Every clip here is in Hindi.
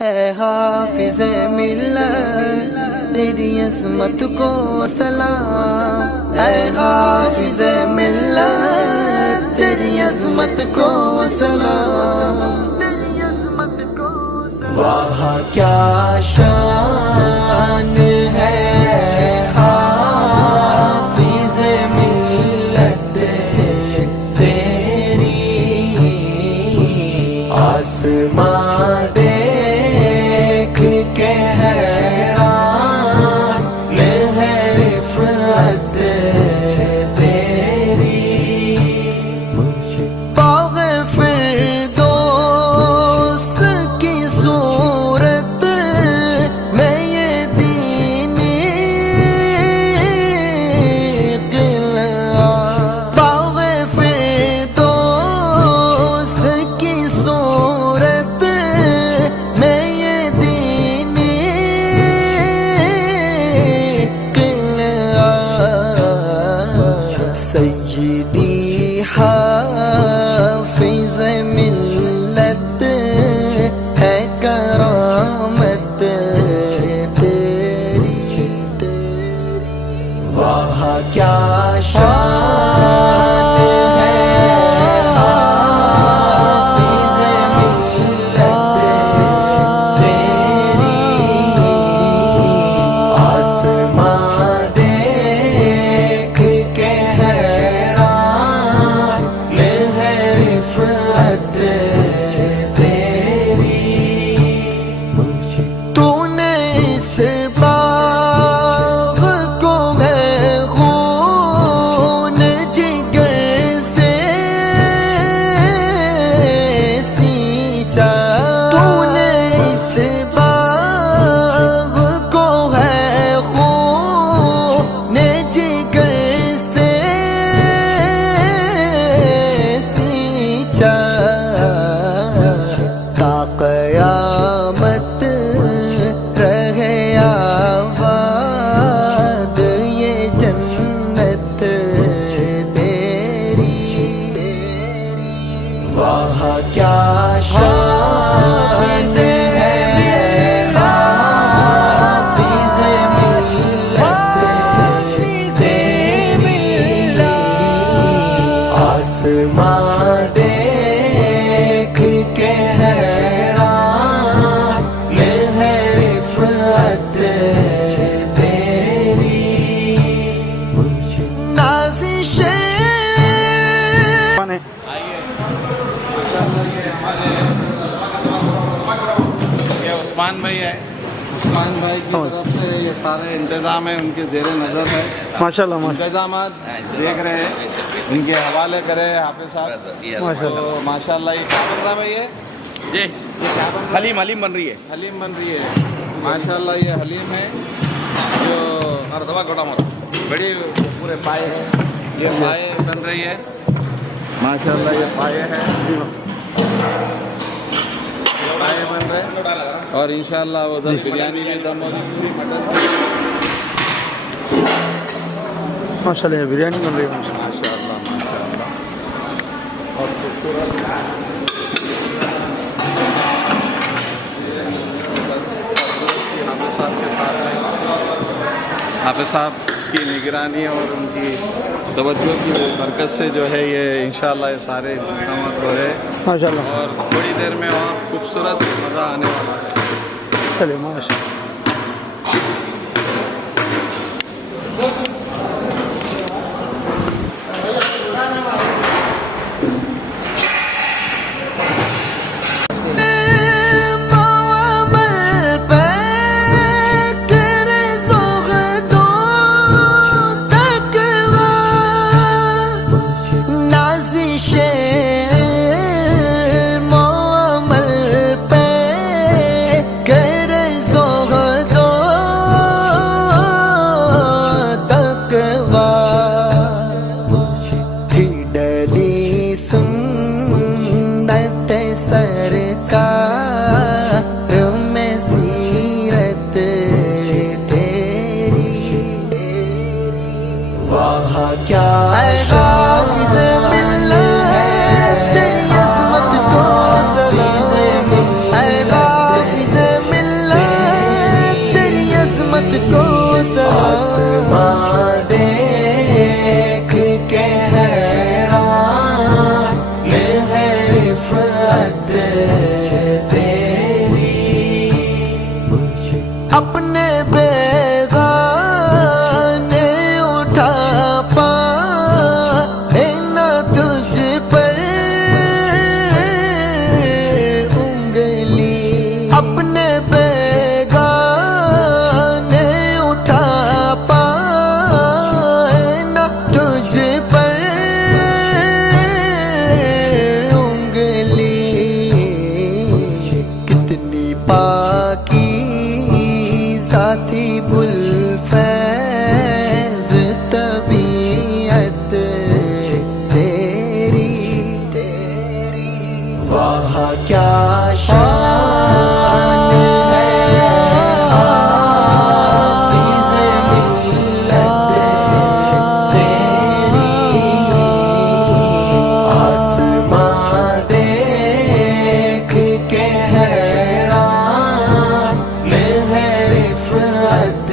ऐ हाफिज़ मिल्लत तेरी अज़मत को सलाम। ऐ हाफिज़ मिल्लत तेरी अज़मत को सलाम। वाह क्या शान है हाफिज़ मिल्लत तेरी। आसमां देख के हैरान है रिफ़अत तेरी। बाग़ फ़िरदौस की सूरत में ये दीनी क़िला। बाग़ फ़िरदौस की सूरत में ये दीनी क़िला। सय्यदी हाफिज़ मिल्लत है करामत तेरी। वाह क्या शान है हाफिज़ मिल्लत तेरी। आसमां देख के हैरान है रिफ़अत तेरी। तूने इस बाग़ को है खून जिगर से सींचा। तूने इस बाग़ को है खून जिगर से सींचा। ता क़यामत रहे आबाद ये जन्नत तेरी। वाह क्या शान है हाफिज़ मिल्लत तेरी। आसमां देख के हैरान है रिफ़अत तेरी। नाज़िशे ये उस्मान भाई है। उस्मान भाई की तरफ से ये सारे इंतज़ाम है, उनके ज़ेरे नज़र है। माशाल्लाह माशाल्लाह इंतज़ामात देख रहे हैं, इनके हवाले करे हाफिज़ साहब। माशाल्लाह। तो माशाल्लाह ये क्या बन रहा है भाई? ये जी क्या बन रहा है? हलीम हलीम बन रही है। हलीम बन रही है। माशाल्लाह ये हलीम है जो और दवा गोटा मोटा बड़ी पूरे पाए हैं। ये पाए बन रही है। माशाल्लाह ये पाए हैं, पाए बन रहे हैं। और इंशाल्लाह उधर बिरयानी भी दम होगी, पूरी मटन माशाल्लाह बिरयानी बन रही है माशाल्लाह। माशाल्लाह माशाल्लाह। और खूबसूरत हाफिज़ साहब के साथ में हाफिज़ साहब की निगरानी और उनकी तवज्जो की बरकत से जो है ये इंशाल्लाह ये सारे इंतज़ाम हो रहे हैं। माशाल्लाह और थोड़ी देर में और खूबसूरत मज़ा आने वाला है। चलिए माशाल्लाह। नाज़िशे मोअम्मल पे कर अपने बेगाने उठा पाए ना तुझ पर उंगली। कितनी पाकीज़ा थी बुलफैज़ तबीयत तेरी, वाह क्या शान है हाफ़िज़ मिल्लत तेरी। आसमां देख के हैरान मैं है रिफ़अत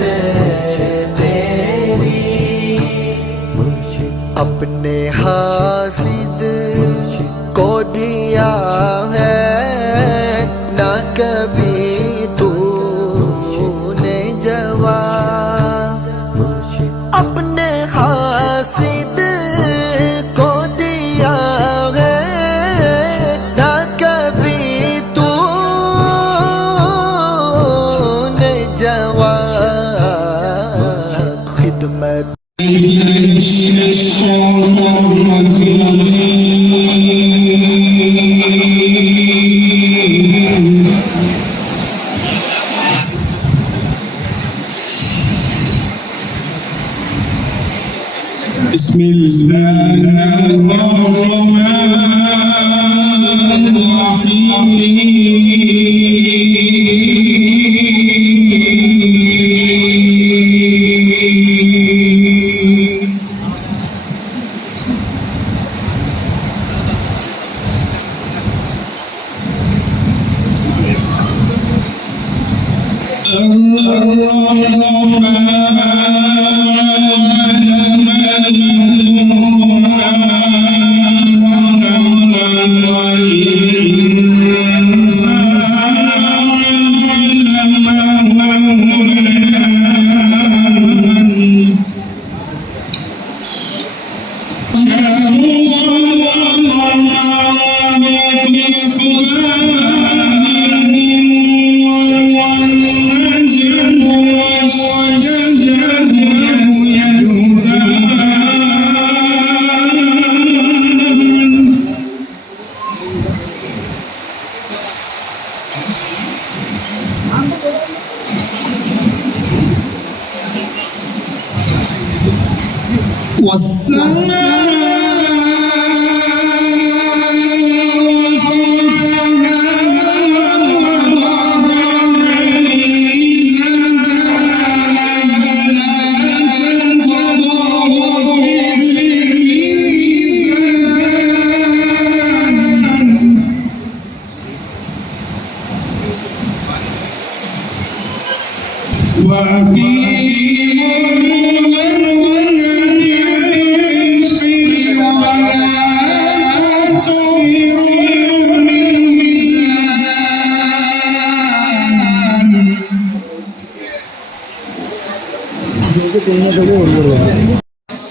तेरी। अपने हासिद को दिया है ना कभी तूने जवाब। अपने हासिद को दिया है ना कभी तूने जवाब। खिदमत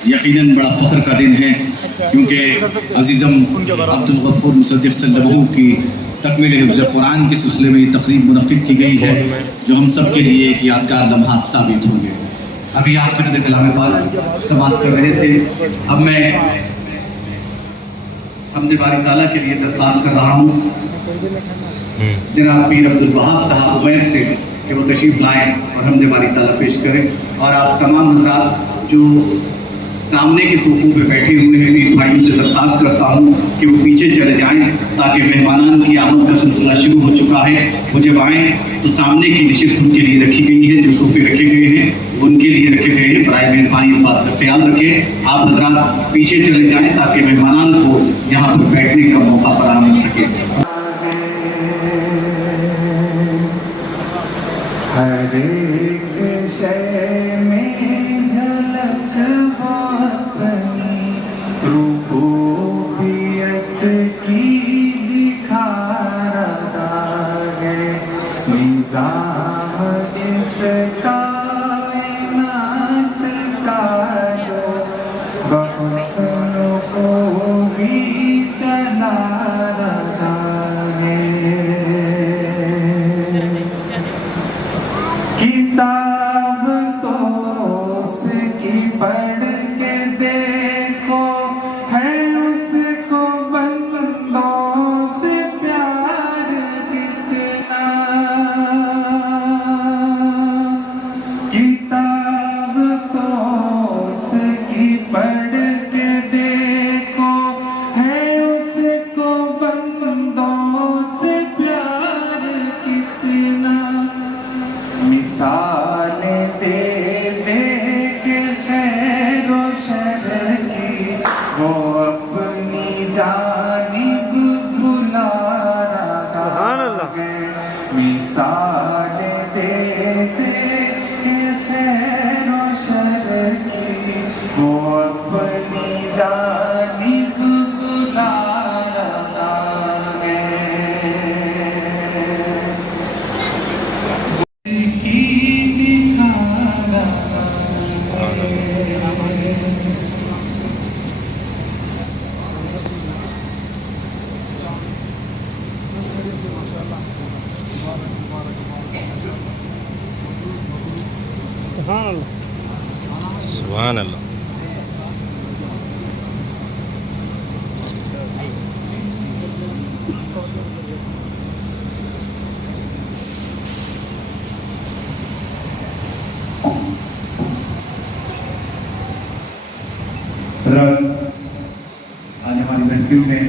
यकीनन बड़ा फ़ख्र का दिन है क्योंकि अज़ीज़म अब्दुल गफ़ूर मुसद्दिक़ सल्लल्लाहु की तकमील हिफ़्ज़ कुरान के सिलसिले में ये तक़रीब मुनक़्क़िद की गई है जो हम सब के लिए एक यादगार लम्हात साबित होंगे। अभी आप क़िरात कलाम पाक समाप्त कर रहे थे। अब मैं हमदे बारी ताला के लिए दरख्वास्त कर रहा हूँ जनाब पीर अब्दुल वहाब साहब उमैर से कि वो तशरीफ़ लाएँ और हमदे बारी ताला पेश करें। और आप तमाम हज़रात जो सामने के सोफ़ों पे बैठे हुए हैं पीर भाइयों से दरख्वास्त करता हूँ कि वो पीछे चले जाएं ताकि मेहमानान की आमद का सिलसिला शुरू हो चुका है। वो जब आएँ तो सामने की नशिस्त उनके लिए रखी गई है, जो सोफ़े रखे गए हैं उनके लिए रखे गए हैं। बराए मेहरबानी इस बात का ख्याल रखें, आप हज़रात पीछे चले जाएँ ताकि मेहमानान को यहाँ पर बैठने का मौका फराहम हो सके। हर एक शय में झलक अपनी रूबूबियत की दिखा रहा है। निज़ाम इस कायनात का जो बहुस्न को भी चला रहा है। मिसाल दे दे के खैरो शर की वो अपनी जानिब बुला रहा है। मिसाल दे दे के खैरो शर की वो अपनी जानिब बुला रहा है। की दिखा रहा है। सुभान अल्लाह। आज हमारी महफिल में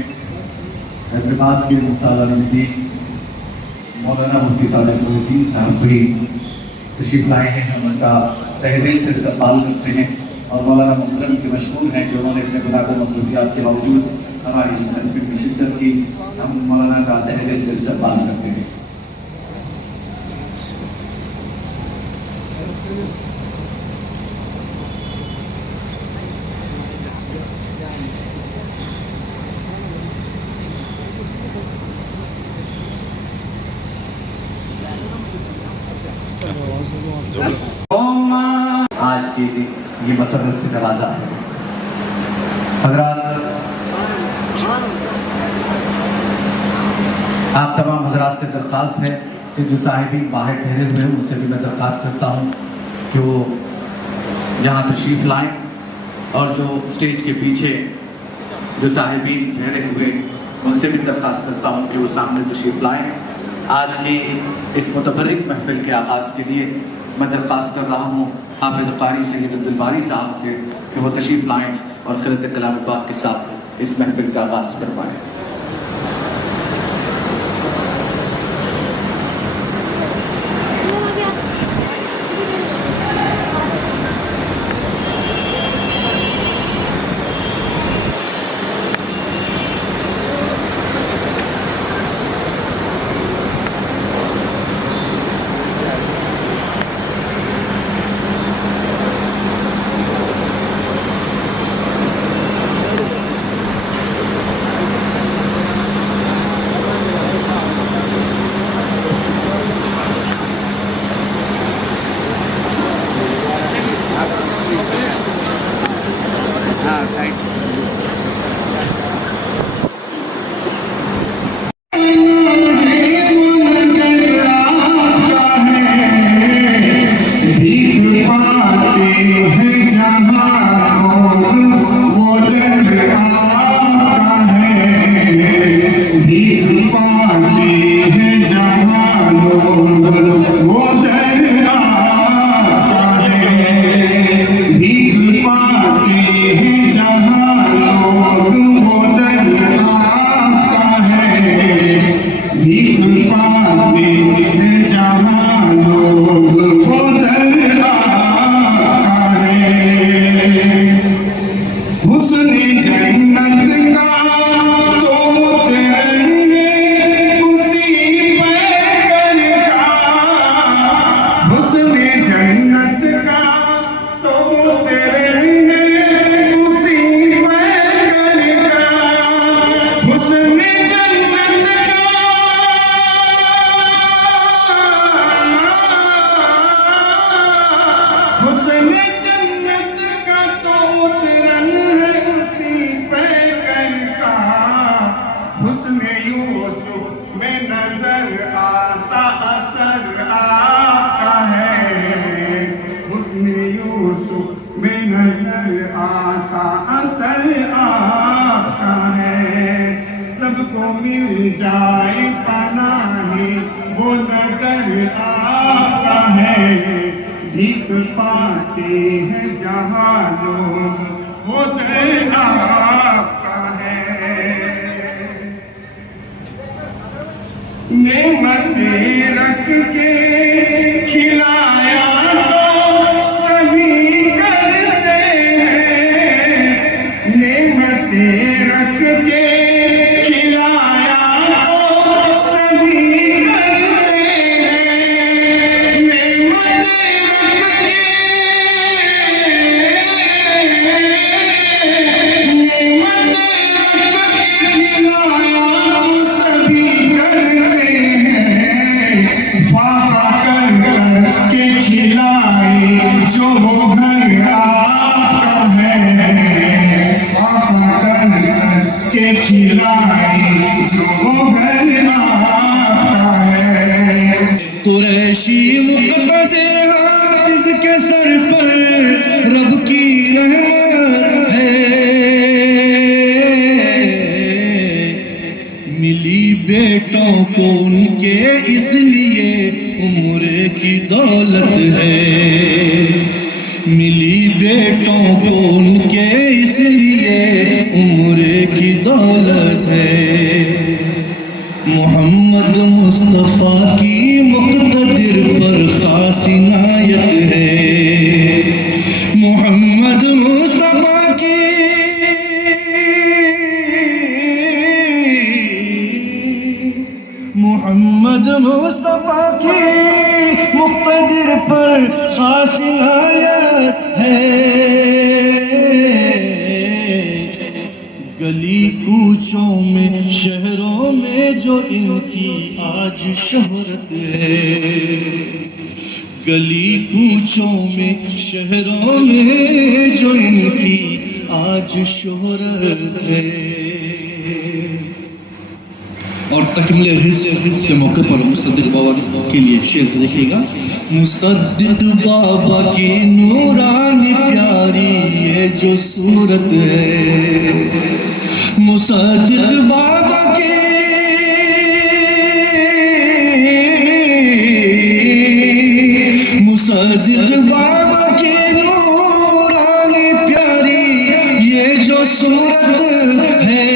हैदराबाद के मुफ्ती मौलाना मुफ्ती सादिकुद्दीन साहब भी तशरीफ लाए हैं। हम उनका तहे दिल से इस्तकबाल करते हैं और मौलाना मुकरम के मशहूर हैं कि उन्होंने अपने गुनाह मसरूफियात के बावजूद हमारी इस महफिल में शिरकत की। हम मौलाना का तहे दिल से इस्तकबाल करते हैं। आज के दिन ये मसरत से नवाजा है। हजरात, आप तमाम हजरात से दरख्वास्त है कि जो साहिबीन बाहर ठहरे हुए हैं उनसे भी मैं दरख्वास्त करता हूँ कि वो यहाँ तशरीफ़ लाएँ और जो स्टेज के पीछे जो साहिबीन ठहरे हुए उनसे भी दरख्वास्त करता हूँ कि वो सामने तशरीफ़ लाएँ। आज की इस मुतबर्रिक महफिल के आगाज़ के लिए मैं दरख्वास्त कर रहा हूँ हाफ़िज़ क़ारी सैयद अब्दुल बारी साहब से कि वो तशरीफ़ लाएँ और क़िरात कलाम पाक के साथ इस महफिल का आगाज़ करवाएँ। जाए पनाहे वो नगर आता है, भीख पाते हैं जहाँ लोग वो दर आपका है। नेमत रख के खिलाए फाका कर के खिलाए जो वो घर आपका है, फाका कर के खिलाए जो वो घर आपका है। कुरैशी मुक़द्दर हाफ़िज़ के सर पर रब की रहमत है, मिली बेटों को उनके इसलिए उम्र की दौलत है, मिली बेटों को उनके इसलिए उम्र की दौलत है। मोहम्मद मुस्तफ़ा की मुक़द्दर पर ख़ास इनायत है, मोहम्मद मुस्तफ़ा की मोहम्मद मुस्तफ़ा की मुक़द्दर पर ख़ास इनायत है। गली कूचों में शहरों में जो इनकी आज शोहरत है, गली कूचों में शहरों में जो इनकी आज शोहरत है। और तकमील हिस्स के मौके पर मुसद्दिक़ बाबा के लिए शेर देखिएगा। मुसद्दिक़ बाबा की नूरानी प्यारी ये जो सूरत है, मुसद्दिक़ बाबा की मुसद्दिक़ बाबा की नूरानी प्यारी ये जो सूरत है,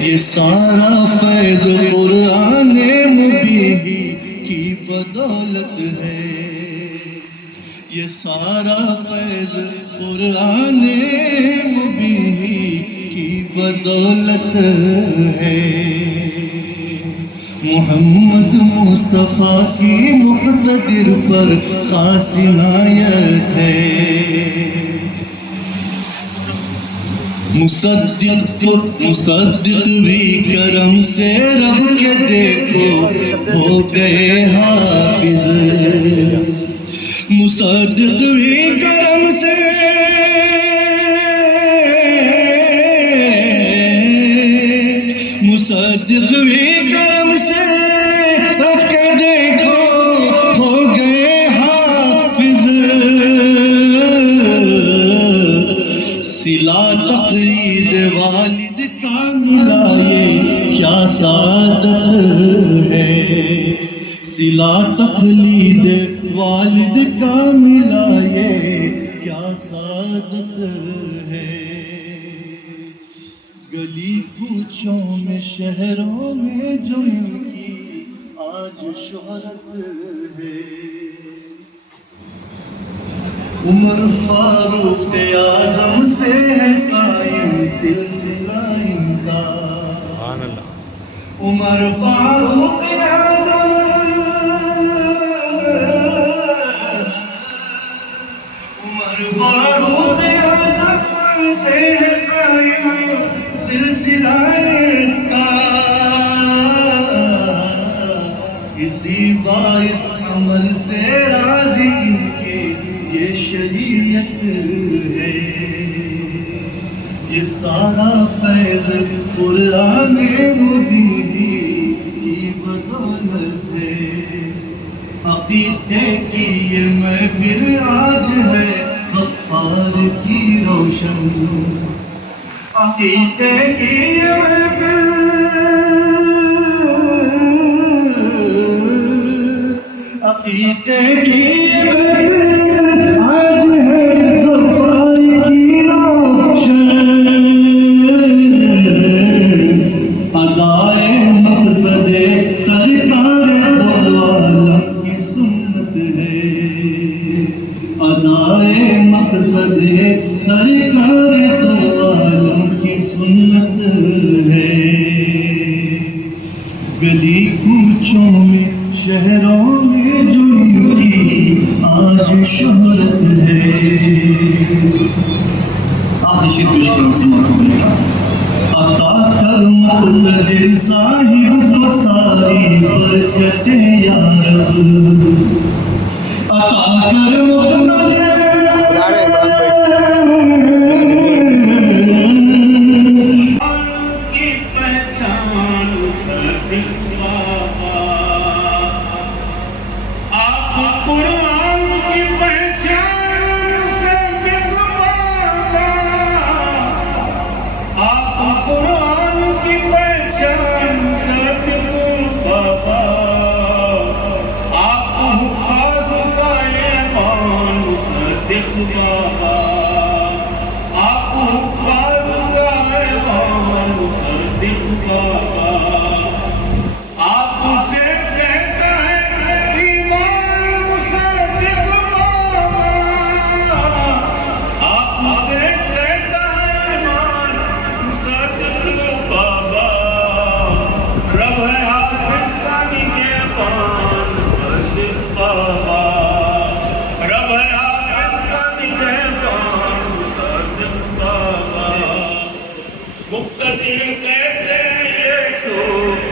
ये सारा फैज़ कुरान मुबीही की बदौलत है, ये सारा फैज़ कुरान मुबीही की बदौलत है। मोहम्मद मुस्तफ़ा की मुक़द्दर पर ख़ास इनायत है। मुसद्दिक़ भी करम से रब के देखो हो गए हाफिज़, मुसद्दिक़ भी करम से मुसद्दिक़ भी करम से रब के देखो हो गए हाफिज़। सिला तक़लीद वालिद का मिला ये क्या सादत है, सिला तक़लीद वालिद का मिला ये क्या सादत है। गली कूचों में शहरों में जो इनकी आज शोहरत है, उमर फारूक आज़म से है कायम सिलसिला इनका, उमर फारूक आज़म उमर फारूक आज़म से है कायम सिलसिला इनका। इसी बाइस अमल से राज़ी इनके ये शरीयत है, ये सारा फैज़ कुरान मुबीही की बदौलत है। अक़ीदे की ये महफ़िल आज है गफ़्फ़ार की रोशन, अक़ीदे की ये महफ़िल अक़ीदे की ये महफ़िल आज है गफ़्फ़ार की रोशन। अदाए मक़सदे सरकार दो आलम की सुन्नत है, अदाए मक़सदे सरकार दो आलम की सुन्नत है। गली कूचों में शहरों में जो इनकी आज शोहरत है। आखिरी शेर पेश करूं समाप्त होने का। अता कर मुक़द्दर साहिब को सारी बरकतें या रब अता कर मुक़द्दर की पहचान सदिक़ बाबा आप कुरान की पहचान सदिक़ बाबा आप कुरान की पहचान सदिक़ बाबा आप हुफ़ाज़ का ईमान सदिक़ बाबा आप हुफ़ाज़ का ईमान सदिक़ बाबा आपसे कहता है ईमान मुसद्दिक़ बाबा आपसे कहता है ईमान मुसद्दिक़ बाबा रब है हाफ़िज़ का निगहबान मुसद्दिक़ बाबा रब है हाफ़िज़ का निगहबान मुसद्दिक़ बाबा मुक़्तदिर कहते हैं ये तो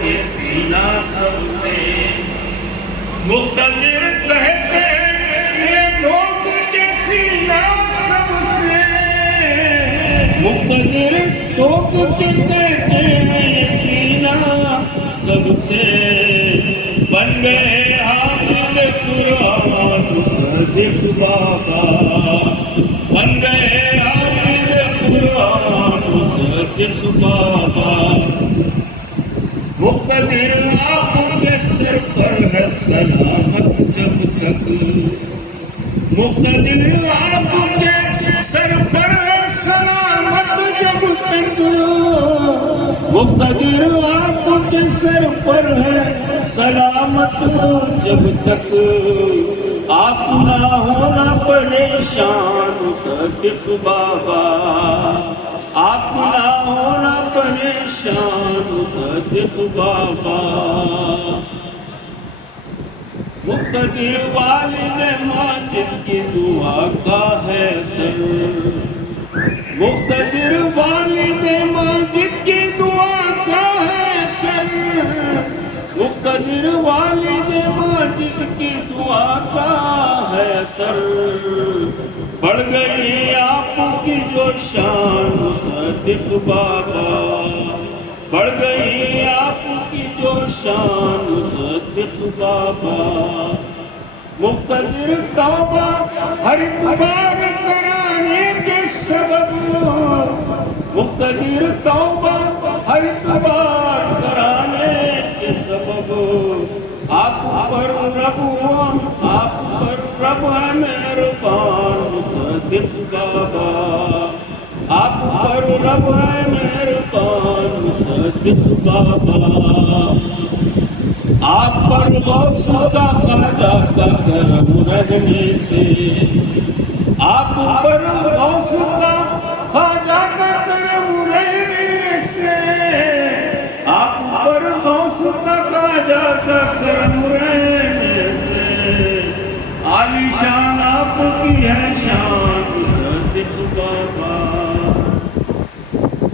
किसी ना सबसे मुक़्तदिर कहते हैं ये लोग किसी ना सबसे मुक़्तदिर लोग कहते हैं ये सीना सबसे बन गए हाफ़िज़ कुरान मुसद्दिक़ बाबा बन गए हाफ़िज़ कुरान मुसद्दिक़ बाबा मुक़्तदिर आपके सर पर है सलामत जब तक मुक़्तदिर आपके सर पर है सलामत जब तक मुक़्तदिर आपके सर पर है सलामत जब तक आप ना होना परेशान मुसद्दिक़ बाबा आप ना होना परेशान मुसद्दिक़ बाबा मुक़्तदिर वालिद माजिद की दुआ का है सर मुक़्तदिर वालिद माजिद की दुआ का है सर मुक़्तदिर वालिद माजिद की दुआ का है सर बढ़ गई आपकी जो शान मुसद्दिक़ बाबा बढ़ गई आपकी जो शान मुसद्दिक़ बाबा मुक़्तदिर तौबा हर बार कराने के सबब मुक़्तदिर तौबा हर बार कराने के सबब आप पर रब है मेहरबान मुसद्दिक़ बाबा आप पर रब है मेहरबान मुसद्दिक़ बाबा आप पर गौस का ख्वाजा का करम रहने से आप पर गौस का ख्वाजा का करम रहने से आप पर गौस का ख्वाजा का करम रहने से आलीशान आपकी है शान मुसद्दिक़ बाबा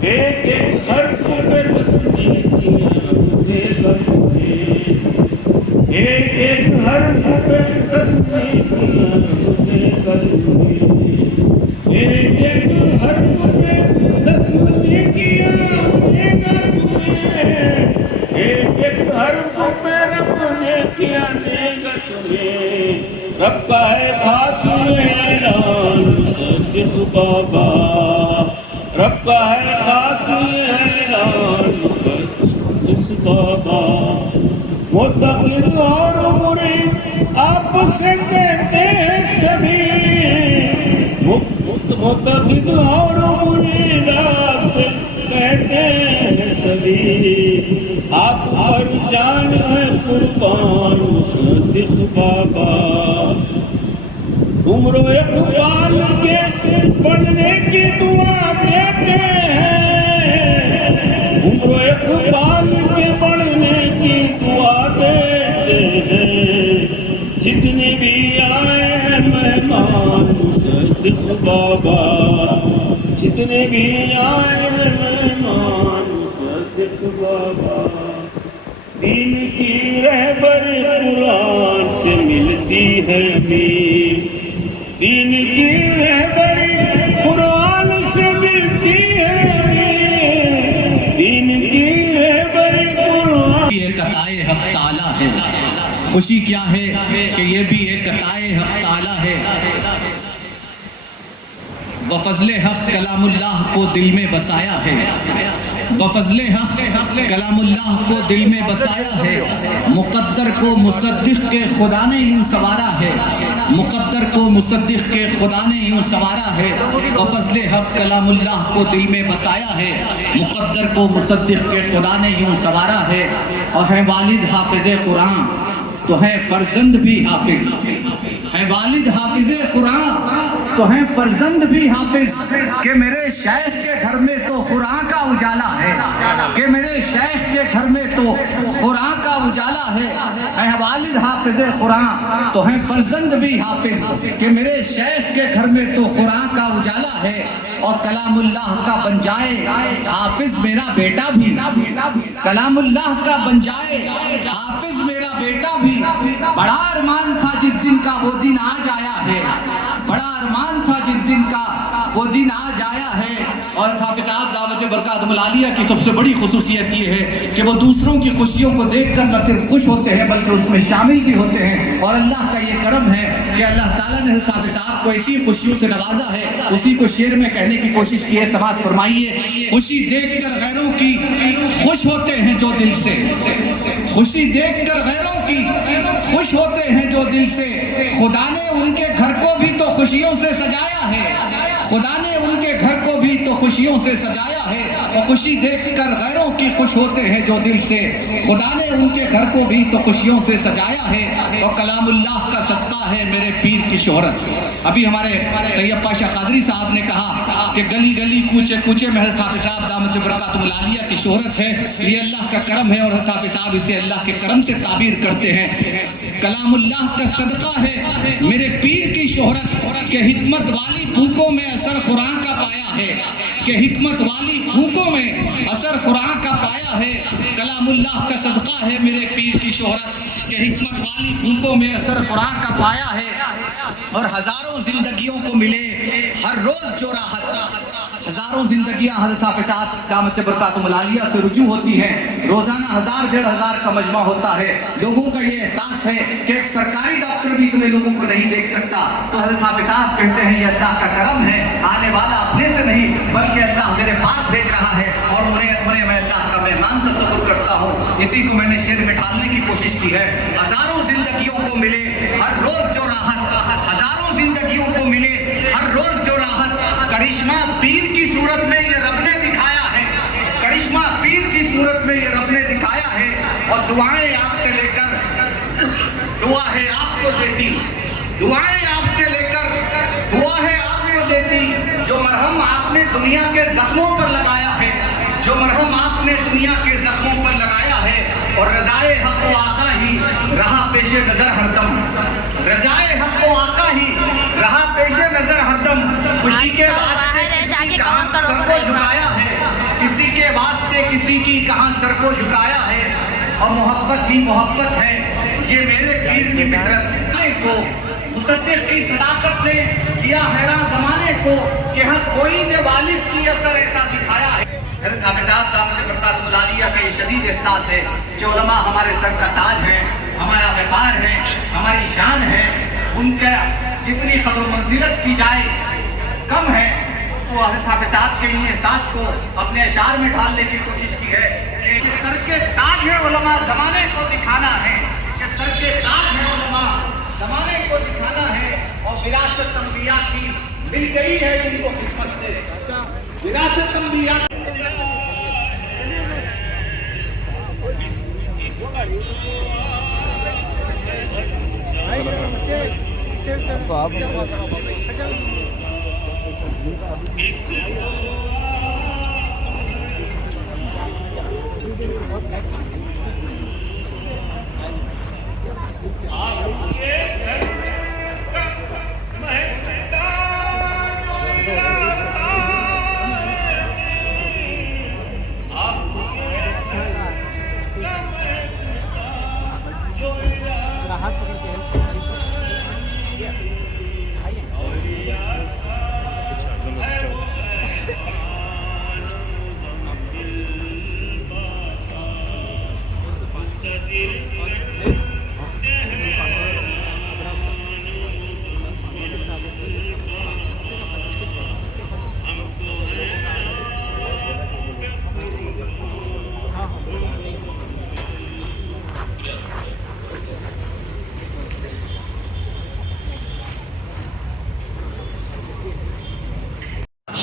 एक एक हर्फ पे तस्बीह किया अपने घर में एक एक हर्फ पे तस्बीह किया अपने घर में एक एक हर्फ पे तस्बीह किया अपने घर में एक एक हर्फ पे रब ने किया नेगत में रब का है खास ऐलान मुसद्दिक़ बाबा रब का है खास ऐलान मुसद्दिक़ बाबा मुतक़िन और मुरीद आपसे कहते हैं सभी मुतक़िन और मुरीद आपसे कहते हैं सभी आप पर जान है कुर्बान मुसद्दिक़ बाबा उम्र इक़बाल के बढ़ने की दुआ देते हैं उम्र इक़बाल के बढ़ने की दुआ देते हैं जितने भी आए हैं मेहमान मुसद्दिक़ बाबा जितने भी आए हैं मेहमान मुसद्दिक़ बाबा दीन की रहबर कुरान से मिलती है हमें, दीन की रहबर कुरान से मिलती है हमें, दीन की रहबर कुरान। ये कताए हफ्ताला है, खुशी क्या है कि ये भी एक कताए हफ्ताला है। वफजले हक कलामुल्लाह को दिल में बसाया है, वफजले हक कलामुल्लाह को दिल में बसाया है। मुक़द्दर को मुसद्दिक़ के खुदा ने यूं सवारा है, मुक़द्दर को मुसद्दिक़ के खुदा ने यूं सवारा है। वफजले हक कलामुल्लाह को दिल में बसाया है, मुक़द्दर को मुसद्दिक़ के खुदा ने यूं सवारा है। और है वालिद हाफ़िज़े कुरान तो है फर्जंद भी हाफिज, है वालिद हाफिज़े कुरान तो है फर्जंद भी हाफिज। कि मेरे शेख के घर में तो कुरान का उजाला है, कि मेरे शेख के घर में तो कुरान का उजाला है वालिद हाफिज़े कुरान तो है फर्जंद भी हाफिज। कि मेरे शेख के घर में तो कुरान का उजाला है। और कलामुल्लाह का बन जाए हाफिज मेरा बेटा भी, कलामुल्लाह का बन जाए हाफिज मेरा बेटा भी। बड़ा अरमान था जिस दिन का वो दिन आज आया है, बड़ा अरमान था जिस दिन का वो दिन आज आया है। और हाफिज साहब दावत बरकातुहुल आलिया की सबसे बड़ी खुसूसियत ये है कि वो दूसरों की खुशियों को देखकर न सिर्फ खुश होते हैं बल्कि उसमें शामिल भी होते हैं। और अल्लाह का ये करम है कि अल्लाह ताला ने हाफिज साहब को ऐसी खुशियों से नवाजा है, उसी को शेर में कहने की कोशिश की है। समाअत फरमाइए। खुशी देखकर गैरों की खुश होते हैं जो दिल से, खुशी देखकर गैरों की खुश होते हैं जो दिल से। खुदा ने उनके घर को भी तो खुशियों से सजाया है, खुदा ने उनके घर को भी तो खुशियों से सजाया है। और खुशी देखकर गैरों की खुश होते हैं जो दिल से, खुदा ने उनके घर को भी तो खुशियों से सजाया है। और कलामुल्लाह का सदका है मेरे पीर की शोहरत। अभी हमारे तैयब पाशा कादरी साहब ने कहा कि गली गली कूचे कूचे में हज़रत हाफिज़ साहब दामत बरकातुहुल आलिया की शोहरत है। ये अल्लाह का करम है और हज़रत हाफिज़ साहब इसे अल्लाह के करम से ताबीर करते हैं। कलामुल्लाह का सदका है मेरे पीर की शोहरत के हिकमत वाली फूकों में असर कुरान का पाया है, कि हिकमत वाली फूकों में असर कुरान का पाया है। कलामुल्लाह का सदका है मेरे पीर की शोहरत के हिकमत वाली फूकों में असर कुरान का पाया है। और हजारों जिंदगियों को मिले हर रोज जो राहत, हजारों जिंदगियां हज़रत हाफिज़ साहब दामत बरकातुहुल आलिया से रुजू होती हैं। रोजाना 1000-1500 का मजमा होता है। लोगों का ये एहसास है कि एक सरकारी डॉक्टर भी इतने लोगों को नहीं देख सकता। तो हज़रत हाफिज़ साहब कहते हैं ये अल्लाह का करम है, आने वाला अपने से नहीं बल्कि अल्लाह मेरे पास भेज रहा है और मुझे मैं अल्लाह का मेहमान तसव्वुर करता हूँ। इसी को मैंने शेर में ढालने की कोशिश की है। हजारों जिंदगियों को मिले हर रोज जो राहत, हजारों जिंदगियों को मिले हर रोज जो राहत। करिश्मा पीर की सूरत में ये रब ने दिखाया है, करिश्मा पीर की सूरत में ये रब ने दिखाया है। और दुआएं आपसे लेकर दुआ है आपको देती, दुआएं आपसे लेकर दुआ है आपको देती। जो मरहम आपने दुनिया के जख्मों पर लगाया है, जो मरहम आपने दुनिया के जख्मों पर लगाया है। और रज़ाए हक व आका ही रहा पेशे नजर हरदम, रज़ाए हक व आका ही रहा पेशे नजर हरदम। खुशी के वास्ते सर को झुकाया है, किसी के वास्ते किसी की कहां सर को झुकाया है। और मोहब्बत ही मोहब्बत है ये मेरे पीर की फितरत को। मुसद्दिक़ की सदाकत ने किया हैरान जमाने को कि हाँ कोई ने वालिद की असर ऐसा दिखाया है। हज़रत हाफिज़ साहब दामत बरकातुहुल आलिया का ये शदीद एहसास है कि उलमा हमारे सर का ताज है, हमारा व्यापार है, हमारी शान है। उनका जितनी कदर मंजिलत की जाए कम है। तो हज़रत हाफिज़ साहब के इन एहसास को अपने अशार में ढालने की कोशिश की है कि सर के ताज है उलमा ज़माने को दिखाना है, कि सर के ताज है उलमा ज़माने को दिखाना है। और विरासत अंबिया की मिल गई है इनको किस्मत से, विरासत अंबिया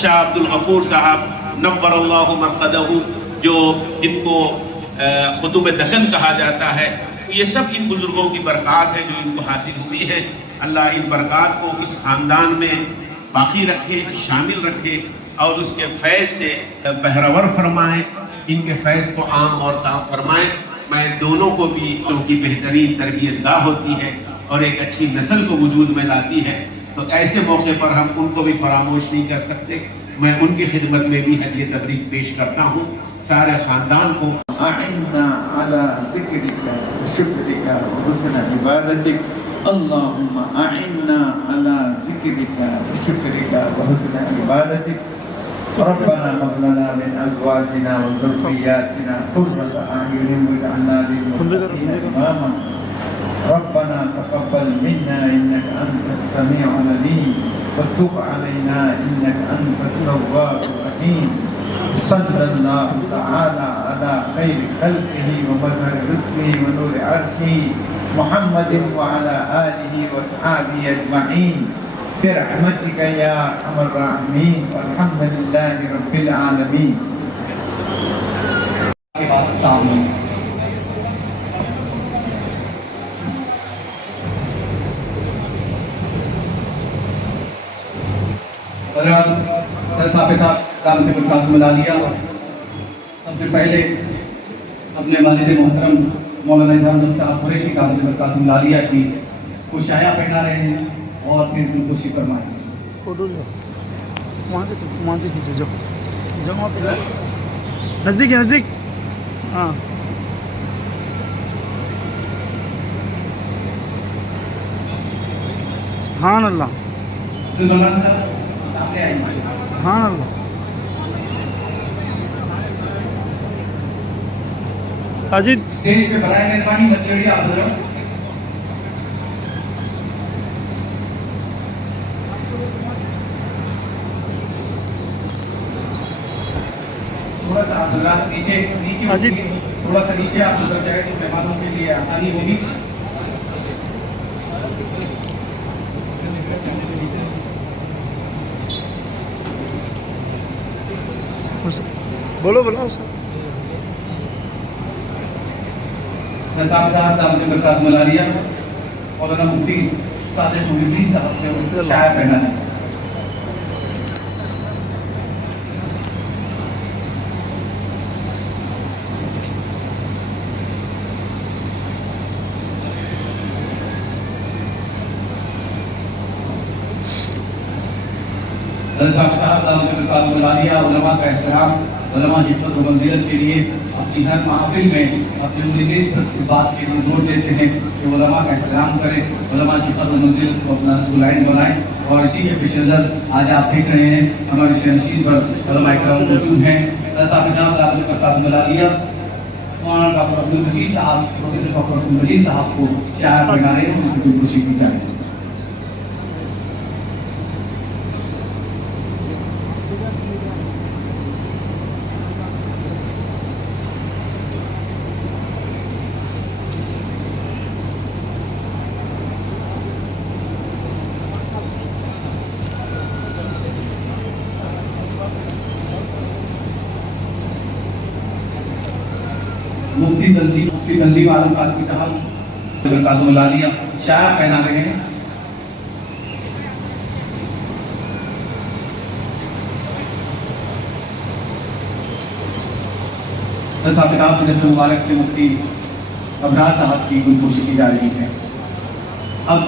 शाह अब्दुल गफूर साहब नव्वरल्लाहु मरक़दहू, जो जिनको खुतूब दखन कहा जाता है, ये सब इन बुज़ुर्गों की बरक़ात है जो इनको हासिल हुई है। अल्लाह इन बरक़ात को इस ख़ानदान में बाकी रखे, शामिल रखे और उसके फैज़ से बहरवर फरमाए, इनके फैज़ को आम और ताम फरमाए। मैं दोनों को भी, उनकी बेहतरीन तरबियत गाह होती है और एक अच्छी नस्ल को वजूद में लाती है, तो ऐसे मौके पर हम उनको भी फरामोश नहीं कर सकते। मैं उनकी खिदमत में भी हदिया तबरीक पेश करता हूँ सारे ख़ानदान को। अइन्ना अला ज़िक्रिका व शुक्रिका व हुस्न इबादतिक, अल्लाहुम्मा अइन्ना अला ज़िक्रिका व शुक्रिका व हुस्न इबादतिक। रब्बना हब लना मिन अज़वाजिना व ज़ुर्रिय्यातिना क़ुर्रता अ'युनिन वज'अलना लिल-मुत्तक़ीना इमामा। रब्बना तक़ब्बल मिन्ना इन्नका अंतस समीउल अलीम व तुब अलैना इन्नका अंतत तव्वाबुर रहीम। सल्लल्लाहु तआला अला खैरि खल्क़िही व मज़हरि लुत्फ़िही व नूरि अर्शिही मुहम्मदिन व अला आलिही व अस्हाबिही अजमईन बिरहमतिका या अरहमर राहिमीन वल्हम्दुलिल्लाहि रब्बिल आलमीन। सबसे पहले अपने वालिद मोहतरम मौलाना इज़हारुद्दीन साहब कुरैशी का बरकातुहु लालिया की को शाया पहना रहे हैं और फिर उनको सी फरमाएंगे। फोटो लो वहाँ से खींचो, जो वहाँ पे नज़दीक है, नज़दीक। हाँ सुभान अल्लाह, सुभान अल्लाह। साजिद स्टेज पे बनाए मेहरबानी मत छेड़िए आप लोग। थोड़ा सा आप लोग नीचे नीचे साजिद थोड़ा सा नीचे आप उतर जाए तो मेहमानों के लिए आसानी होगी। बोलो बोलो सर। बरकात मलारिया मौलाना मुफ्ती सादिक मुहिद्दीन साहब ने शाया पहना है। उलमा का एहतराम, उलमा की क़द्र मंज़िलत के लिए अपनी हर महफिल में अपने मुरीदीन पर इस बात के लिए जोर देते हैं कि उलमा का एहतराम करें, उलमा की क़द्र मंज़िलत को अपना रसूलाइन बनाएं। और इसी के पेश नज़र आज आप देख रहे हैं हमारे शहनशीन पर उलमा इकराम मौजूद हैं। मौलाना डॉक्टर अब्दुल मजीद साहब, प्रोफेसर डॉक्टर अब्दुल मजीद साहब को शायर बना रहे हैं, उनकी खुशी की जाए। मुफ्ती तंजीम आलम कासमी साहब बरकातुहु लालिया शाया पहना रहे हैं। मुबारक से मुफ्ती अबरार साहब की गुलकोशी की जा रही है। अब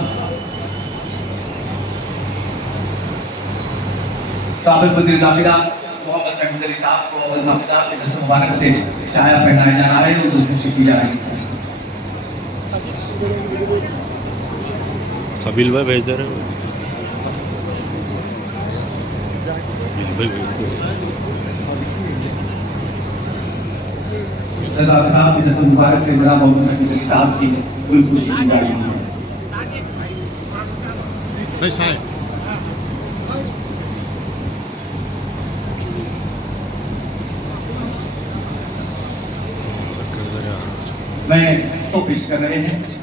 साबिक़ वज़ीर दाखिला मोहम्मद महमूद अली साहब को मुबारक से शाया पहनाया जा रहा है और गुलकोशी की जा रही है। सबील भाई भेज रहे हो, सबील भाई भेज रहे साहब की दस्तक मुबारक से जनाब मोहम्मद महमूद अली साहब की गुलकोशी की जा रही है। मैं तो पेश कर रहे हैं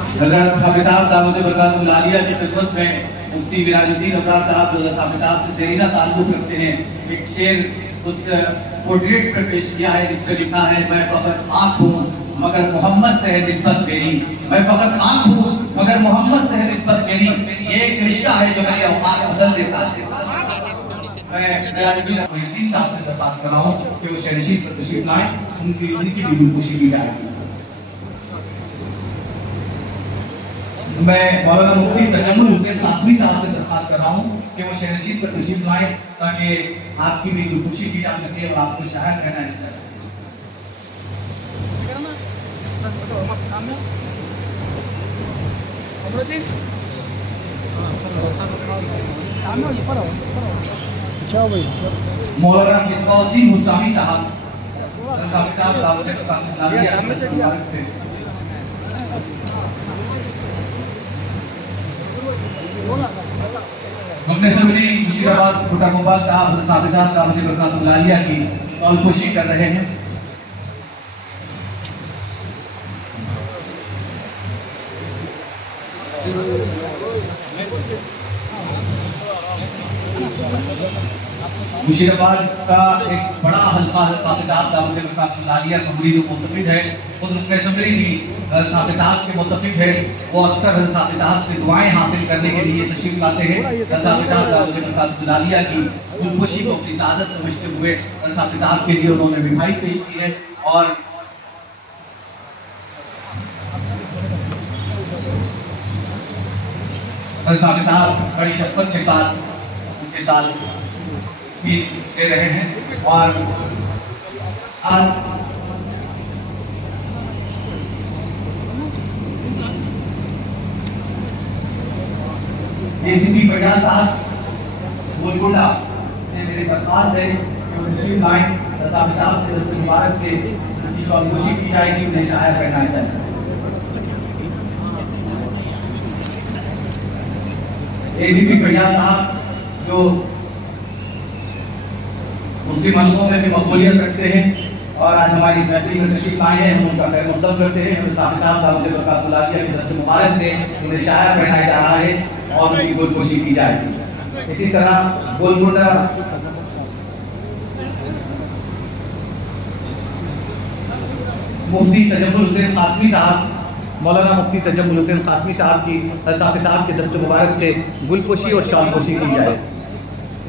हज़रत हाफिज़ साहब दावत बरकातुल आलिया की खिदमत में मुफ्ती विराजुद्दीन अबरार साहब जो हाफिज़ साहब से देरीना ताल्लुक़ रखते हैं, एक शेर उस पोर्ट्रेट पर पेश किया है जिस पर लिखा है, मैं फ़कत खाक हूँ मगर मोहम्मद से है निस्बत मेरी, मैं फ़कत खाक हूँ मगर मोहम्मद से है निस्बत मेरी। ये एक रिश्ता है जो मेरे औकात बदल देता है। मैं विराजुद्दीन साहब से दरख्वास्त कर रहा हूँ कि वो शहरशीद पर तशरीफ लाएं, उनकी भी गुलकुशी की जाएगी। मैं मौलाना मुफ्ती तजम्मुल हुसैन कासमी साहब से दरख्वास्त कर रहा हूँ कि वो शहरशीद पर तशरीफ लाएं ताकि आपकी भी गुलकुशी की जा सके और आपको शायद कहना है। मौलाना किस्मतुद्दीन मुसामी साहब अपने सबरी मुशीराबाद फुटाकोबाद साहब हाफिज़ साहब दावत बरकातुल आलिया की औलपुशी कर रहे हैं। मुशीराबाद का एक बड़ा हल्का हाफिज़ साहब दावत बरकातुल आलिया कमरी जो मुतफ़िद है, खुद रुकन असम्बली भी हाफिज़ साहब के मुतफ़िद है। वो अक्सर हाफिज़ साहब से दुआएं हासिल करने के लिए तशरीफ लाते हैं। हाफिज़ साहब दावत बरकातुल आलिया की गुलकुशी को अपनी सादत समझते हुए हाफिज़ साहब के लिए उन्होंने मिठाई पेश की है और हाफिज़ साहब बड़ी शफ़क़त के साथ उनके साथ स्पीच दे रहे हैं। और एसीपी फैयाज साहब गोलकुंडा से मेरे दरख्वास्त है कि वो तशरीफ लाएं, हाफिज़ साहब के दस्तूर मुबारक से उनकी शौक़-नोशी की जाएगी, उन्हें शाया पहनाया जाएगा। एसीपी फैयाज साहब जो मुस्लिम हल्कों में भी मकबूलियत रखते हैं और आज हमारी इस महफिल में तशरीफ लाए हैं, हम उनका खैर मक़दम करते हैं। हाफिज़ साहब दावत बरकातुल आलिया के दस्तूर मुबारक से उन्हें शाया पहनाया जा रहा है और उनकी गुलकुशी की जाएगी। इसी तरह गोलकुंडा मुफ्ती तजम्मुल हुसैन कासमी साहब, मौलाना मुफ्ती तजम्मुल हुसैन कासमी साहब की हाफिज़ साहब के दस्तूर मुबारक से गुलकुशी और शॉलकुशी की जाए।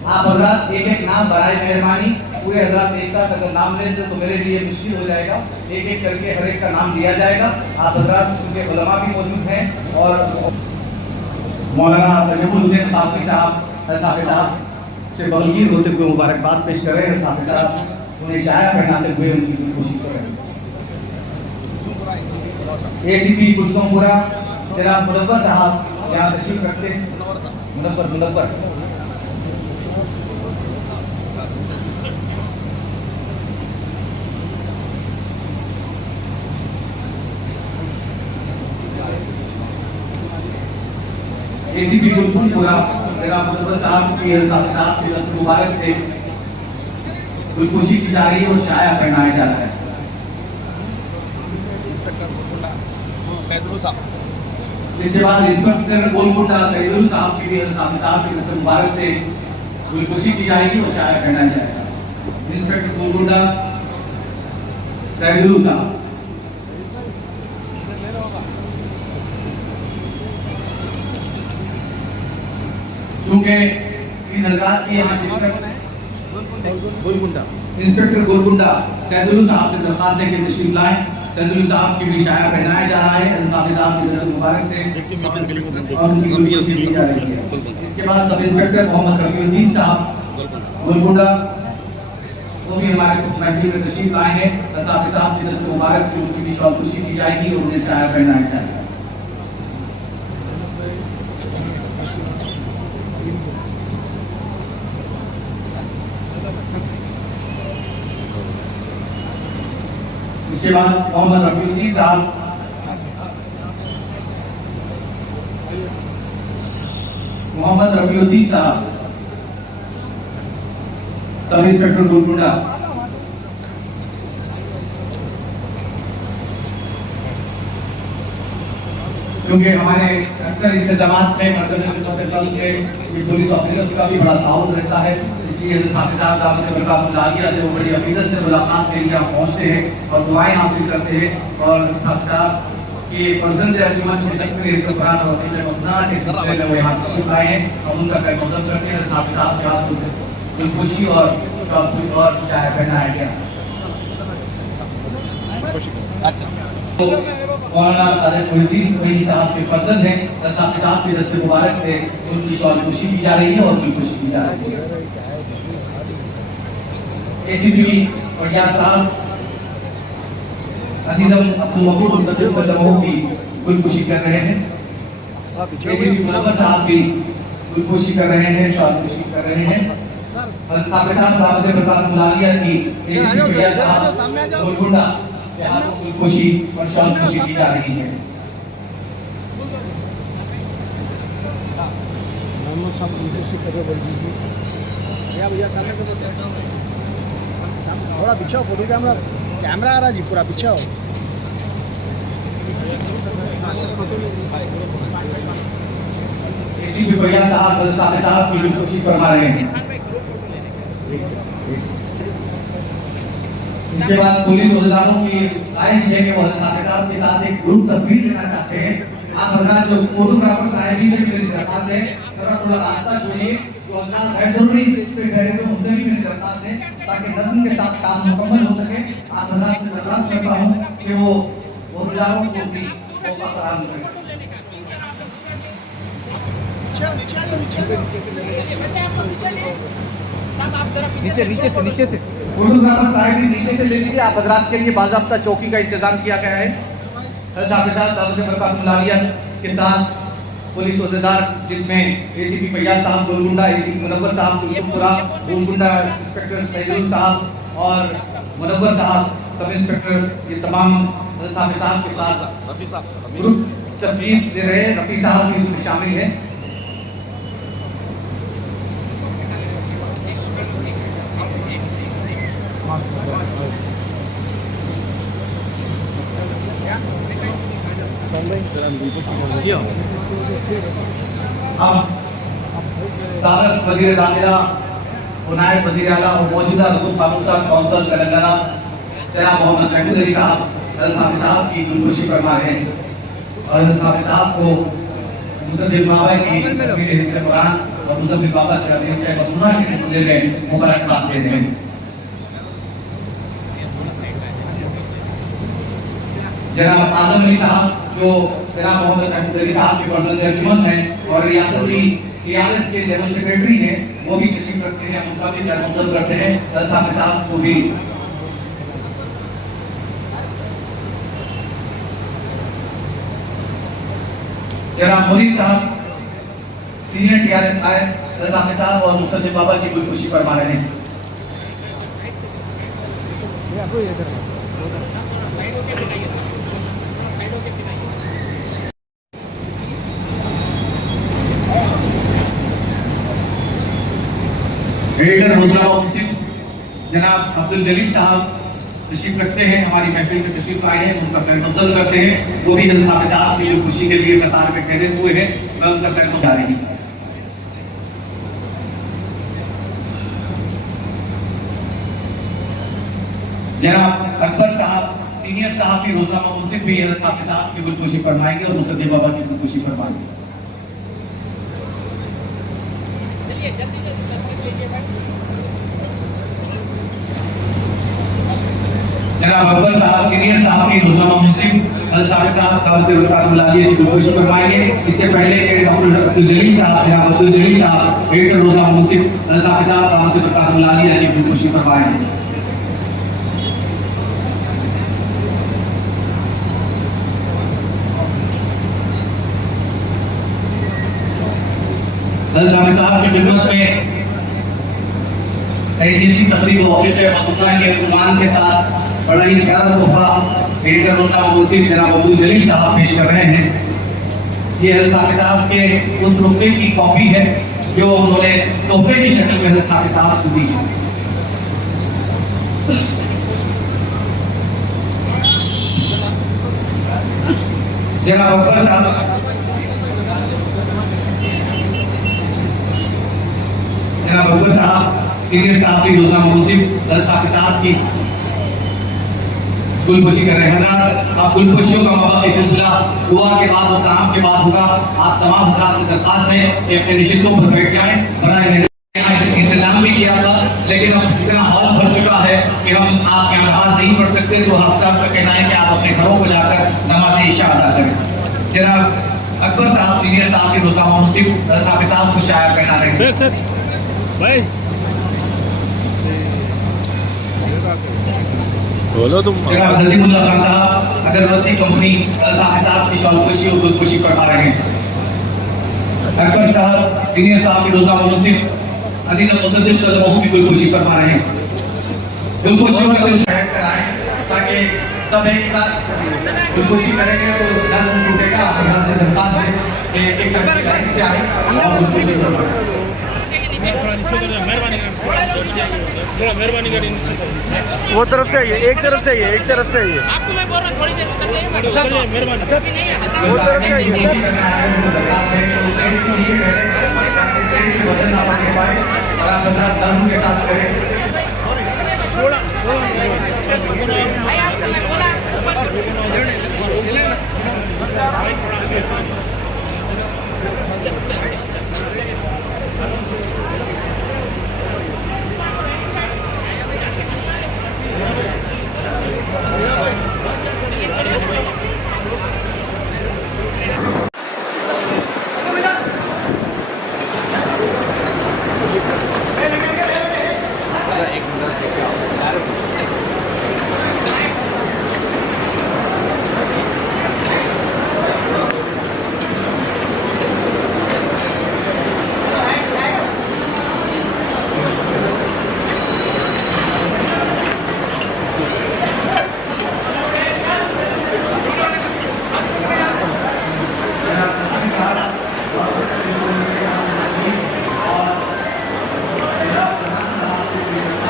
आप हज़रात एक एक नाम बराए मेहरबानी पूरे हज़रात एक साथ अगर नाम लें तो मेरे लिए मुश्किल हो जाएगा, एक एक करके हर एक का नाम लिया जाएगा। आप हज़रात उनके उलमा भी मौजूद हैं और मौलाना तजम्मुल हुसैन कासमी साहब हाफिज़ साहब से बगीर होते हुए मुबारकबाद पेश करें। हाफिज़ साहब उन्हें शाया पहनाते हुए उनकी खुशी करें। एसीपी कुलसोमपुरा जनाब मुनव्वर साहब यहाँ तशरीफ रखते हैं। मुनव्वर एसीपी कुलसोमपुरा जनाब मुनव्वर साहब की हाफिज़ साहब के दस्तूर मुबारक से गुलकुशी की जा रही है और शाया पहनाया जा रहा है। इसके बाद इंस्पेक्टर गोलकुंडा सैदुल साहब की भी हाफिज़ साहब के दस्तूर मुबारक से गुलकुशी की जाएगी और शाया पहनाया जाएगा। इंस्पेक्टर गोलकुंडा सैदुल साहब। चूंकि इन हज़रात की यहाँ गोलकुंडा इंस्पेक्टर गोलकुंडा सैदुल साहब से दरख्वास्त है कि तशरीफ लाएं। सैदुल साहब की भी शाया पहनाया जा रहा है हाफिज़ साहब के दस्तूर मुबारक से और उनकी गुलकुशी की जा रही है। इसके बाद सब इंस्पेक्टर मोहम्मद रफ़ीउद्दीन साहब गोलकुंडा वो भी हमारे महफिल में तशरीफ लाए हैं। हाफिज़ साहब के दस्तूर मुबारक से उनकी भी शौक़-नोशी की जाएगी और उन्हें शाया पहनाया जाएगा। इसके बाद मोहम्मद रफ़ीउद्दीन साहब सब इंस्पेक्टर गोलकुंडा। क्योंकि हमारे अक्सर इंतजामात में मरकज़ के पुलिस ऑफिसर्स का भी बड़ा ताउन रहता है, इसलिए हाफिज़ साहब दावत बरकातुल्लाह से वो बड़ी अक़ीदत से मुलाकात के लिए हम पहुँचते हैं और दुआएं हासिल करते हैं। और हाफिज़ साहब के फर्जंद अर्जुमन कुरान और के सिलसिले में वो यहाँ तशरीफ़ आए हैं, हम उनका खैर मक़दम करते हैं। हाफिज़ साहब के हाथ खुशी और सब कुछ और चाय पहनाया गया। मौलाना सादिक मुहीद्दीन वही साहब के फर्जंद हैं, हाफिज़ साहब के दस्ते मुबारक से उनकी शौल खुशी की जा रही है और उनकी खुशी की जा रही है। ACP फरियाद साहब अजीज़म अब्दुल गफूर मुसद्दिक़ सल्लल्लाहु की खुशी कर रहे हैं। ACP मुनव्वर साहब भी खुशी कर रहे हैं, शौल खुशी कर रहे हैं। हाफिज़ साहब दावत बरकातुल्लाह की ACP फरियाद साहब गोलकुंडा खुशी और शौल खुशी की जा रही है। थोड़ा पीछे फोटो कैमरा कैमरा आ रहा जी, पूरा पीछे हो। ACP फरियाद साहब की खुशी फरमा रहे हैं। इसके बाद पुलिस अहदेदारों की ख्वाहिश है कि वो हाफिज़ साहब के साथ एक ग्रुप तस्वीर लेना चाहते हैं। आप हजरात जो फोटोग्राफर साहिब से मेरी दरख्वास्त है, थोड़ा रास्ता छोड़िए, जो हजरात गैर जरूरी पे ठहरे हुए उनसे भी मेरी दरख्वास्त है, ताकि नज़्म के साथ काम मुकम्मल हो सके। आप हजरात से दरख्वास्त करता हूँ कि वो अहदेदारों को भी मौका फराहम करें। नीचे से फोटोग्राफर साहिब नीचे से ले लीजिए। आप हजरात के लिए बाज़ाब्ता चौकी का इंतजाम किया गया है। हाफिज़ साहब दावत बरकातुल्लाह के साथ पुलिस अहदेदार, जिसमें ACP फैयाज साहब गोलकुंडा, ACP मुनव्वर साहब कुतुबपुरा गोलकुंडा, इंस्पेक्टर सैदुल साहब और मुनव्वर साहब सब इंस्पेक्टर, ये तमाम हाफिज़ साहब के साथ ग्रुप तस्वीर ले रहे हैं। रफ़ी साहब भी इसमें शामिल है। अब साबिक़ वज़ीर दाखिला और नायब वज़ीर आला और मौजूदा रुकन कानून साज कौंसिल तेलंगाना जनाब मोहम्मद महमूद अली साहब हाफिज़ साहब की खुशी फरमा रहे हैं और हाफिज़ साहब को मुसद्दिक़ बाबा की तकमील कुरान और मुसद्दिक़ बाबा के सुन्नत के सिलसिले में मुबारकबाद दे रहे हैं। जनाब आज़म अली साहब जो जनाब मोहम्मद महमूद अली साहब के फर्जंद अर्जुमन हैं और रियासती TRS के जनरल सेक्रेटरी हैं, वो भी तशरीफ रखते हैं, उनका भी खैर मक़दम करते हैं। हाफिज़ साहब को भी जनाब मुनीर साहब सीनियर TRS आए, हाफिज़ साहब और मुसद्दिक़ बाबा की भी खुशी फरमा रहे हैं। एडिटर रोजनामा मुंसिफ जनाब अब्दुल जलील साहब तशरीफ रखते हैं, हमारी महफिल में तशरीफ लाए हैं, उनका खैर मक़दम करते हैं। वो भी हाफिज़ साहब की खुशी के लिए कतार में ठहरे हुए हैं, मैं उनका खैर मक़दम रही हूँ। जनाब अकबर साहब सीनियर साहब की रोजनामा मुंसिफ भी हाफिज़ साहब की खुशी फरमाएंगे और मुसद्दिक़ बाबा की खुशी फरमाएंगे। जनाब अकबर साहब सीनियर साहब की रोजनामा मुंसिफ हाफिज़ साहब दावत बरकातुल्लाह की खुशी फरमाएंगे। इससे पहले डॉक्टर अब्दुल जलील साहब जनाब अब्दुल जलील साहब एडिटर रोजनामा मुंसिफ हाफिज़ साहब दावत बरकातुल्लाह की खुशी फरमाएंगे। हाफिज़ साहब की खिदमत में तकरीब मसूदा के उन्वान के साथ बड़ा ही प्यारा तोहफा एडिटर रोजनामा मुंसिफ जनाब अब्दुल जलील साहब पेश कर रहे हैं। ये हाफिज़ साहब के उस रुतबे की कॉपी है जो उन्होंने तोहफे की शक्ल में हाफिज़ साहब को दी है। जनाब अकबर साहब सीनियर साहब की रोजा मुंसिफ लता के साथ की गुलपोशी कर रहे हैं। हजरात, आप गुलपोशियों का मौका सिलसिला दुआ के बाद और काम के बाद होगा। आप तमाम हजरात से दरख्वास्त है कि अपने निशिस्तों पर बैठ जाएं। बनाए इंतजाम भी किया था, लेकिन अब इतना हॉल भर चुका है कि हम आप यहाँ नमाज नहीं पढ़ सकते, तो आप साहब का कहना है कि आप अपने घरों को जाकर नमाज इशा अदा करें। जनाब अकबर साहब सीनियर साहब की रोजा मुंसिफ लता के साथ को शाया करना रहे। सर भाई बोलो तुम। जनाब जलीमुल्लाह खान साहब अगरबत्ती कंपनी लता के साथ की शॉलपोशी और गुलपोशी फरमा रहे हैं। अकबर साहब सीनियर साहब की रोजा मुंसिफ अजीज मुसद्दिक सल्लल्लाहु अलैहि गुलपोशी फरमा रहे हैं। गुलपोशियों का सिलसिला कराएं ताकि सब एक साथ गुलपोशी करेंगे तो नज़म टूटेगा। यहाँ से दरख्वास्त है कि एक तरफ लाइन से आए और गुलपोशी फरमाएं। मेहरबानी करिए। वो तरफ से आइए, एक तरफ से आइए, एक तरफ से आइए। आपको मैं बोल रहा हूँ थोड़ी देर उतर मेहरबानी सर। वो तरफ से आइए। के साथ करें।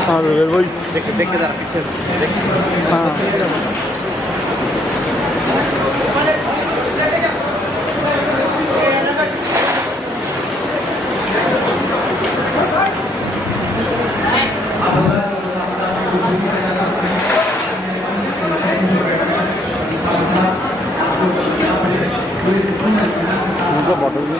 हाँ वही देख के जरा पीछे देख। हाँ मुझे बॉटल में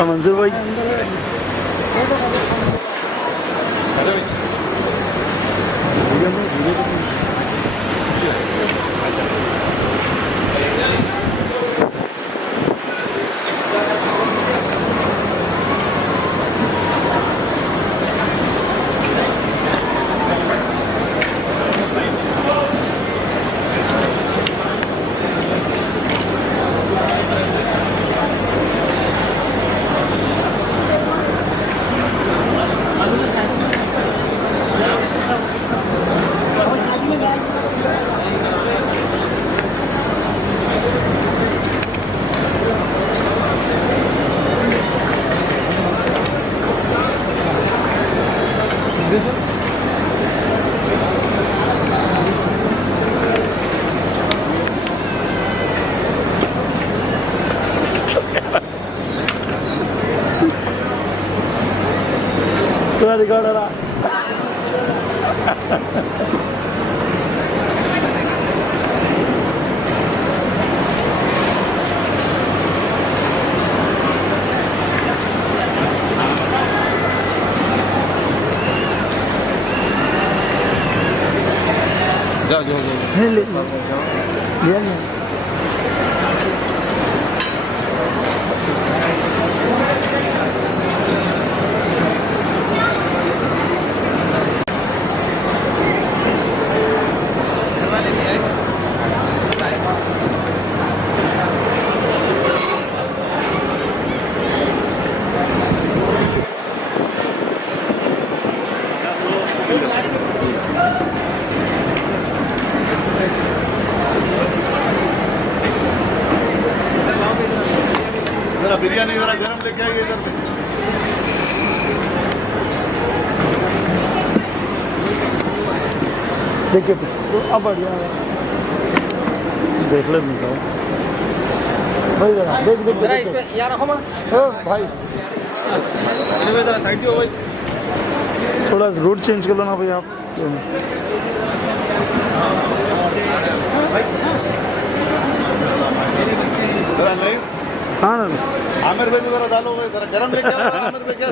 मंजूर भाई पूरा रिकॉर्ड हो रहा। जाओ जाओ जाओ ले लिया जरा बिरयानी जरा गरम लेके आइए इधर पे। देखिए तो अब बढ़िया देख ले मिलता भाई जरा देख देख जरा इस पे यार रखो मां भाई जरा साइड दियो भाई थोड़ा रूट चेंज कर लो ना भाई आप जरा नहीं हाँ ना आमिर भाई को जरा डालो भाई जरा गरम लेके आओ आमिर भाई क्या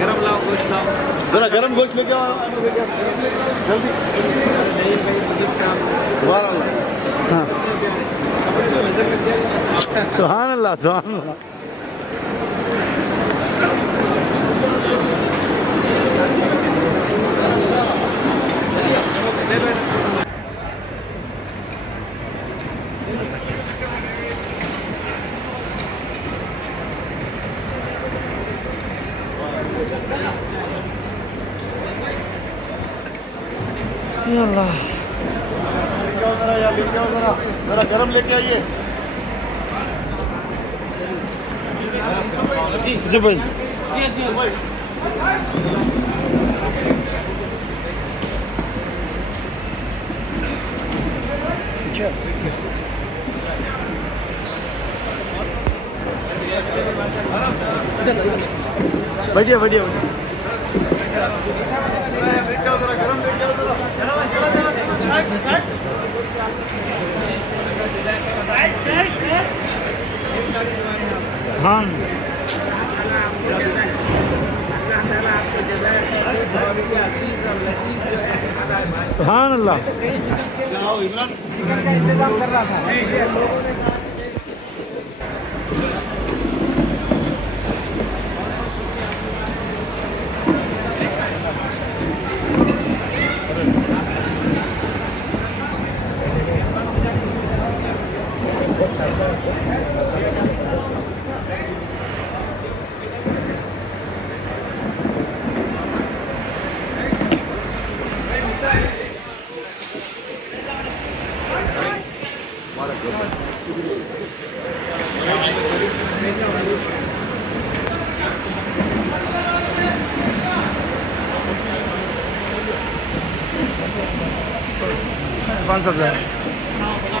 गरम लाओ गोश्त लाओ जरा गरम गोश्त लेके आओ आमिर भाई क्या जल्दी नहीं भाई मतलब साहब सुभान अल्लाह हाँ सुभान अल्लाह सुभान अल्लाह अल्लाह जरा यार लेके आओ जरा जरा गरम लेके आइए जी भाई बढ़िया बढ़िया लेके आओ जरा गरम लेके आओ जरा हाँ सुभान अल्लाह आओ इमरान इंतजाम कर रहा था कौन सा है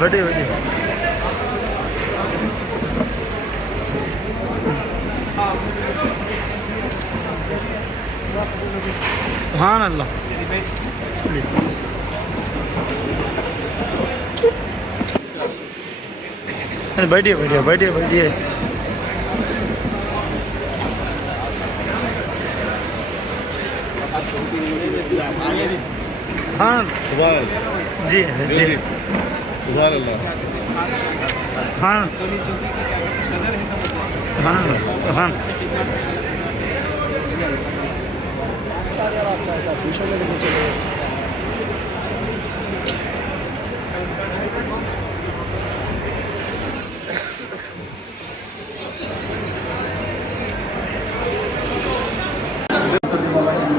बढ़िया बढ़िया सुभान अल्लाह बैठिए बैठिए बैठिए बैठिए हाँ जी जी सुभान अल्लाह हाँ हाँ हाँ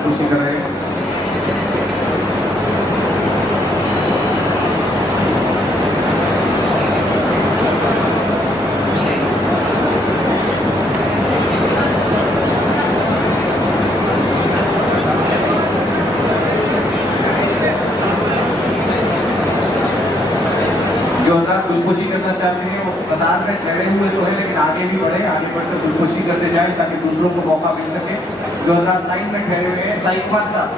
खुशी कराए जो हजरात गुलकोशी करना चाहते हैं वो कतार में खड़े हुए तो है, लेकिन आगे भी बढ़े, आगे बढ़कर गुलकोशी करते जाए ताकि दूसरों को मौका मिल सके। जो हजरात लाइन में खड़े हुए हैं, साइड साहब